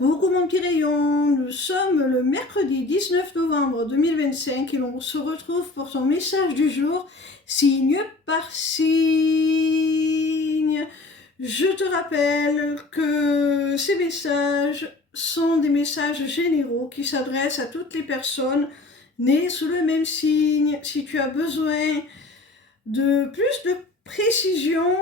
Coucou mon petit rayon, nous sommes le mercredi 19 novembre 2025 et l'on se retrouve pour ton message du jour, signe par signe. Je te rappelle que ces messages sont des messages généraux qui s'adressent à toutes les personnes nées sous le même signe. Si tu as besoin de plus de précision,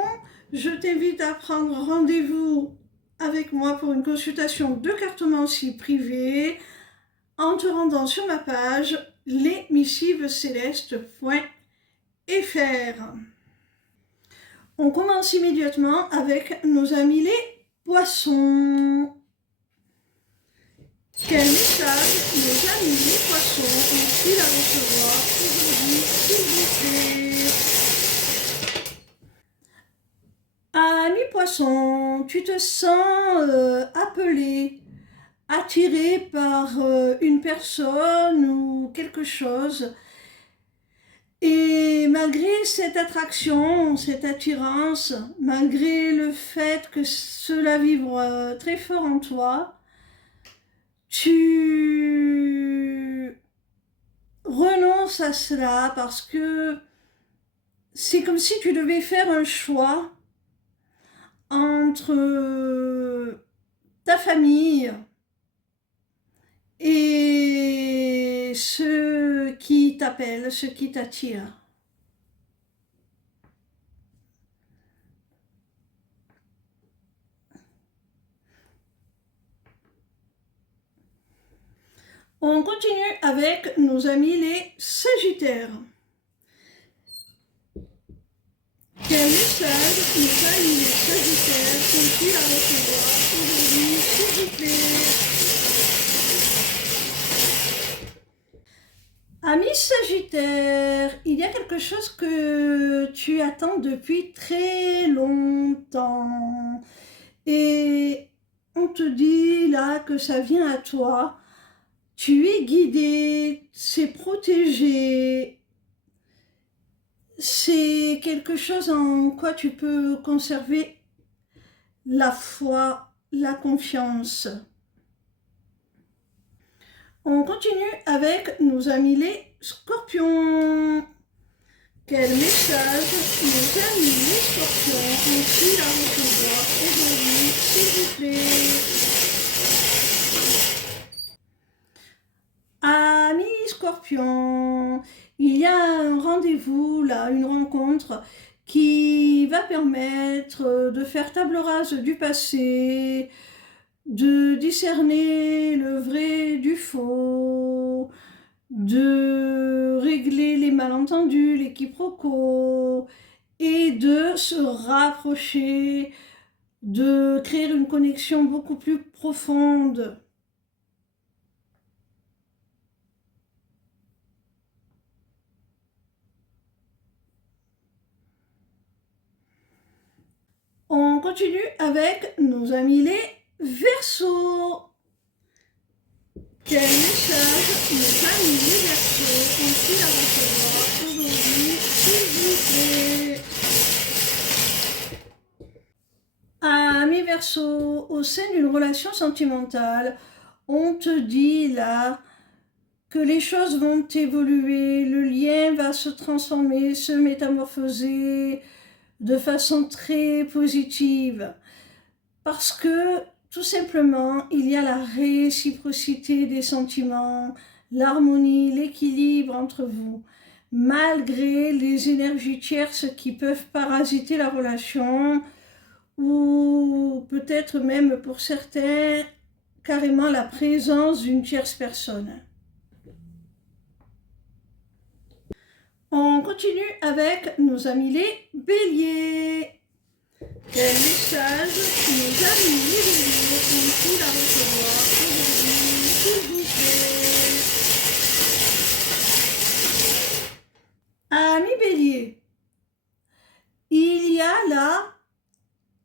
je t'invite à prendre rendez-vous avec moi pour une consultation de cartomancie privée en te rendant sur ma page lesmissivescélestes.fr. On commence immédiatement avec nos amis les poissons. Quel message nos amis les poissons ont-ils à recevoir aujourd'hui, s'il vous plaît? Ami poisson, tu te sens appelé, attiré par une personne ou quelque chose. Et malgré cette attraction, cette attirance, malgré le fait que cela vibre très fort en toi, tu renonces à cela parce que c'est comme si tu devais faire un choix entre ta famille et ceux qui t'appellent, ceux qui t'attirent. On continue avec nos amis les Sagittaires. Quel message nos amis les Sagittaires sont-ils à recevoir aujourd'hui, s'il vous plaît? Amis Sagittaire, il y a quelque chose que tu attends depuis très longtemps et on te dit là que ça vient à toi. Tu es guidé, c'est protégé, c'est quelque chose en quoi tu peux conserver la foi, la confiance. On continue avec nos amis les Scorpions. Quel message nos amis les Scorpions ont-ils à recevoir aujourd'hui, s'il vous plaît? Amis Scorpions, il y a un rendez-vous là, une rencontre qui va permettre de faire table rase du passé, de discerner le vrai du faux, de régler les malentendus, les quiproquos, et de se rapprocher, de créer une connexion beaucoup plus profonde. On continue avec nos amis les Verseaux. Quel message nos amis les Verseaux ont-ils à recevoir aujourd'hui, s'il vous plaît? Amis Verseaux, au sein d'une relation sentimentale, on te dit là que les choses vont évoluer, le lien va se transformer, se métamorphoser de façon très positive. Parce que, tout simplement, il y a la réciprocité des sentiments, l'harmonie, l'équilibre entre vous, malgré les énergies tierces qui peuvent parasiter la relation, ou peut-être même pour certains, carrément la présence d'une tierce personne. On continue avec nos amis les Béliers. Quel message nos amis les Béliers ont-ils à recevoir aujourd'hui, s'il vous plaît? Amis Béliers, il y a là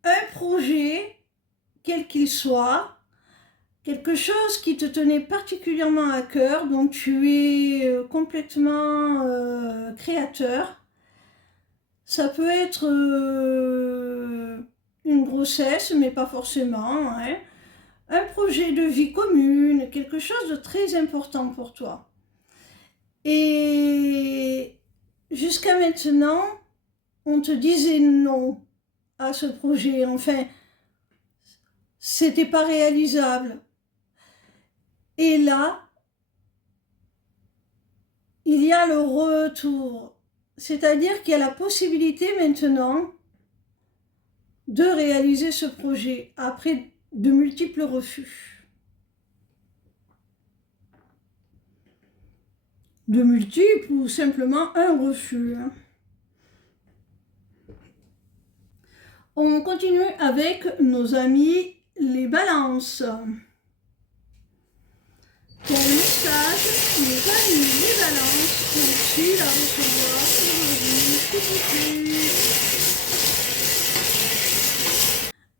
un projet, quel qu'il soit, quelque chose qui te tenait particulièrement à cœur, dont tu es complètement créateur. Ça peut être une grossesse, mais pas forcément, hein. un projet de vie commune, quelque chose de très important pour toi. Et jusqu'à maintenant, on te disait non à ce projet. Enfin, c'était pas réalisable. Et là, il y a le retour. C'est-à-dire qu'il y a la possibilité maintenant de réaliser ce projet après de multiples refus. De multiples ou simplement un refus. On continue avec nos amis les balances. Quel message nos amis les balances ont-ils à recevoir aujourd'hui, s'il vous plaît?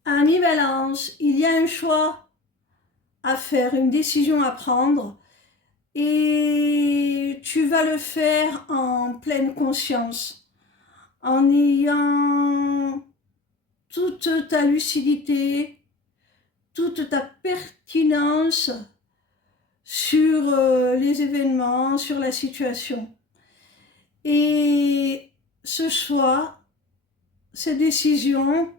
Amis balance, il y a un choix à faire, une décision à prendre et tu vas le faire en pleine conscience, en ayant toute ta lucidité, toute ta pertinence sur les événements, sur la situation. Et ce choix, cette décision,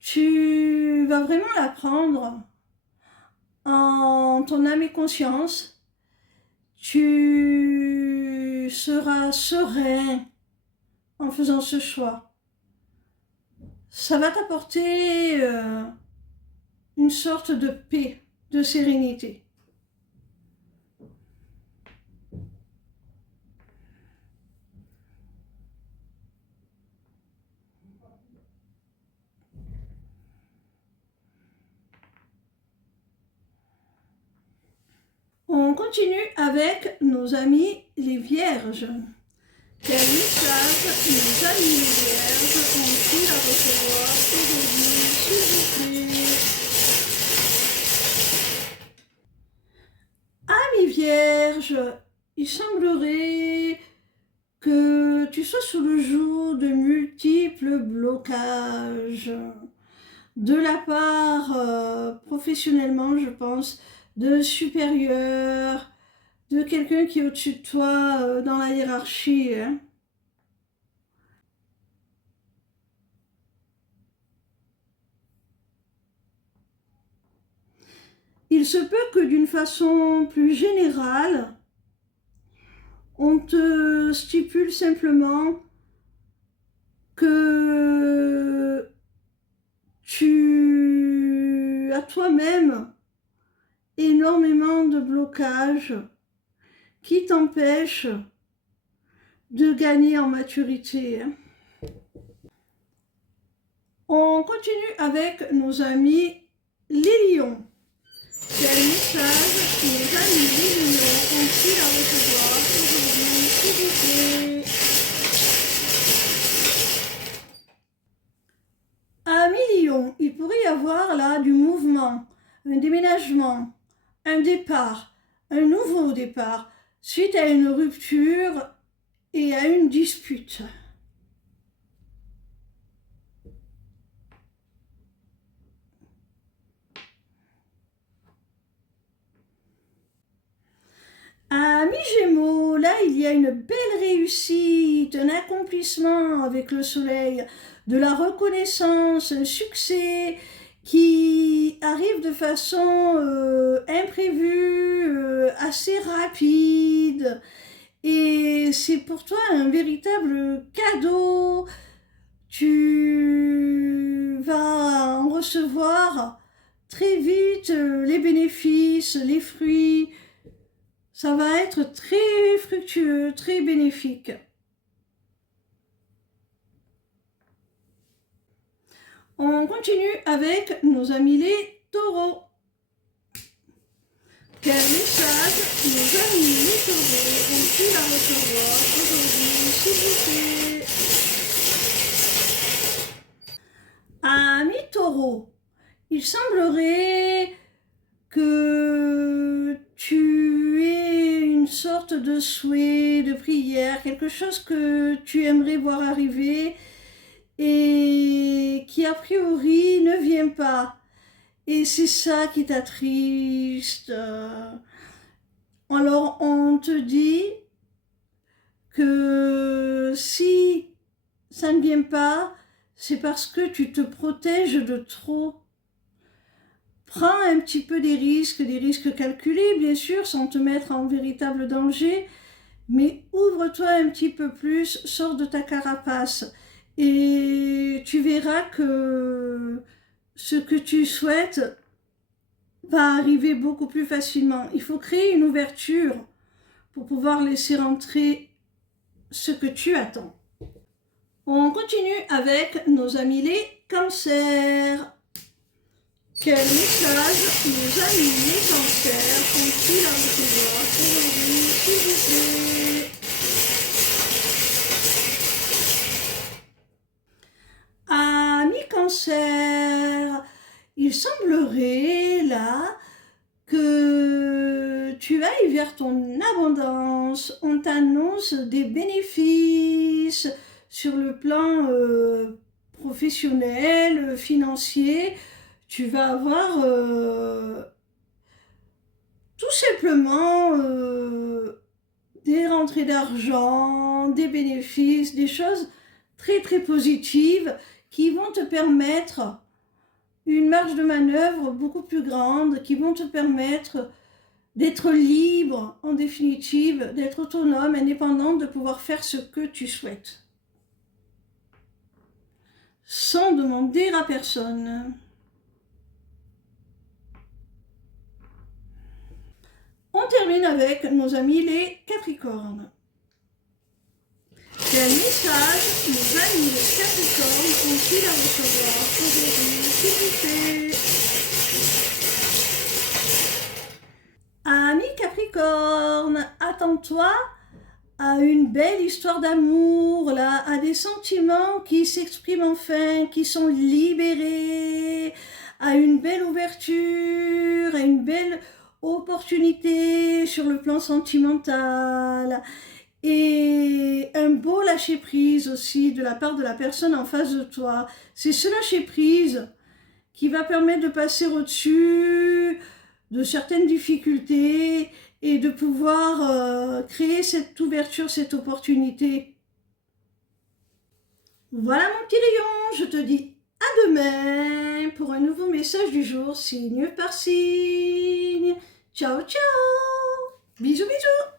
tu vas vraiment la prendre en ton âme et conscience. Tu seras serein en faisant ce choix. Ça va t'apporter une sorte de paix, de sérénité. On continue avec nos amis les vierges. Quel message nos amis les vierges ont-ils à recevoir aujourd'hui, s'il vous plaît? Amis vierges, il semblerait que tu sois sous le joug de multiples blocages. De la part, professionnellement, je pense, de supérieur, de quelqu'un qui est au-dessus de toi dans la hiérarchie. Hein. Il se peut que d'une façon plus générale, on te stipule simplement que tu as toi-même énormément de blocages qui t'empêchent de gagner en maturité. On continue avec nos amis les lions. Quel message nos amis les lions ont-ils à recevoir aujourd'hui, s'il vous plaît? Amis lions, il pourrait y avoir là du mouvement, un déménagement, un départ, un nouveau départ, suite à une rupture et à une dispute. Amis Gémeaux, là il y a une belle réussite, un accomplissement avec le soleil, de la reconnaissance, un succès qui arrive de façon imprévue, assez rapide. Et c'est pour toi un véritable cadeau. Tu vas en recevoir très vite les bénéfices, les fruits. Ça va être très fructueux, très bénéfique. On continue avec nos amis les taureaux. Quel message nos amis les taureaux ont-ils à recevoir aujourd'hui, s'il vous plaît? Amis taureaux, il semblerait que tu aies une sorte de souhait, de prière, quelque chose que tu aimerais voir arriver et qui a priori ne vient pas. et c'est ça qui t'attriste. Alors on te dit que si ça ne vient pas, c'est parce que tu te protèges de trop. Prends un petit peu des risques calculés, bien sûr, sans te mettre en véritable danger, mais ouvre-toi un petit peu plus, sors de ta carapace et tu verras que ce que tu souhaites va arriver beaucoup plus facilement. Il faut créer une ouverture pour pouvoir laisser rentrer ce que tu attends. On continue avec nos amis les cancers. Quel message nos amis les cancers ont-ils à recevoir aujourd'hui, s'il vous plaît? Amis cancer, il semblerait là que tu ailles vers ton abondance. On t'annonce des bénéfices sur le plan professionnel, financier. Tu vas avoir tout simplement des rentrées d'argent, des bénéfices, des choses très très positives qui vont te permettre une marge de manœuvre beaucoup plus grande, qui vont te permettre d'être libre, en définitive, d'être autonome, indépendant, de pouvoir faire ce que tu souhaites, sans demander à personne. On termine avec nos amis les Capricornes. Quel message nos amis les Capricornes ont-ils à recevoir aujourd'hui, s'il vous plaît? Amis Capricorne, attends-toi à une belle histoire d'amour, là, à des sentiments qui s'expriment enfin, qui sont libérés, à une belle ouverture, à une belle opportunité sur le plan sentimental et un beau lâcher-prise aussi de la part de la personne en face de toi. C'est ce lâcher-prise qui va permettre de passer au-dessus de certaines difficultés et de pouvoir créer cette ouverture, cette opportunité. Voilà mon petit rayon, je te dis à demain pour un nouveau message du jour, signe par signe. Ciao, ciao. Bisous, bisous.